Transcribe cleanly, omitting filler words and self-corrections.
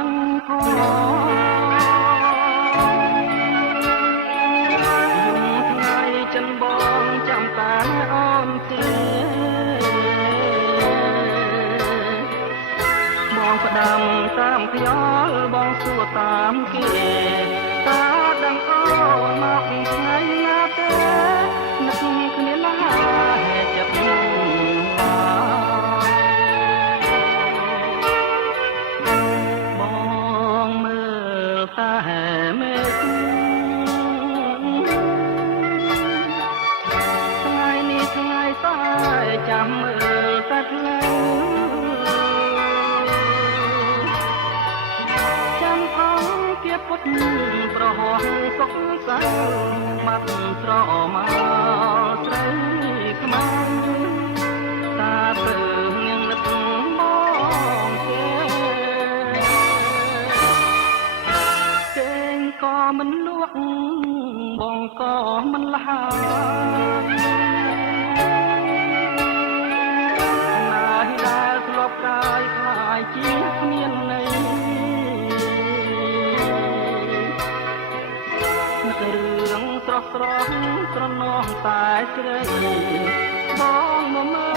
ដឹងផងថ្ងៃចិនបងចាំតែអូនទេបងផ្ដាំតាមខ្យល់បងសួរតាមគេតើដឹងអូនមកថ្ងៃណាទេនឹកគ្នាណាហេតុចិត្តបងមើលតែមេឃថ្ងៃនេះថ្ងៃតែចាំមើលតែផ្លូវចាំអង្គាពុតប្រហោះសុខសៅបាត់ស្រមកស្រីខ្មៅតាពើនាងនឹកបងគេងក៏មិនលក់បងក៏មិនលះណាយដែលធ្លាប់កាយខ្លាយជាគ្មានន័យនឹករឿងស្រស់ស្រស់ត្រណោះតែជ្រៃបងមកមើ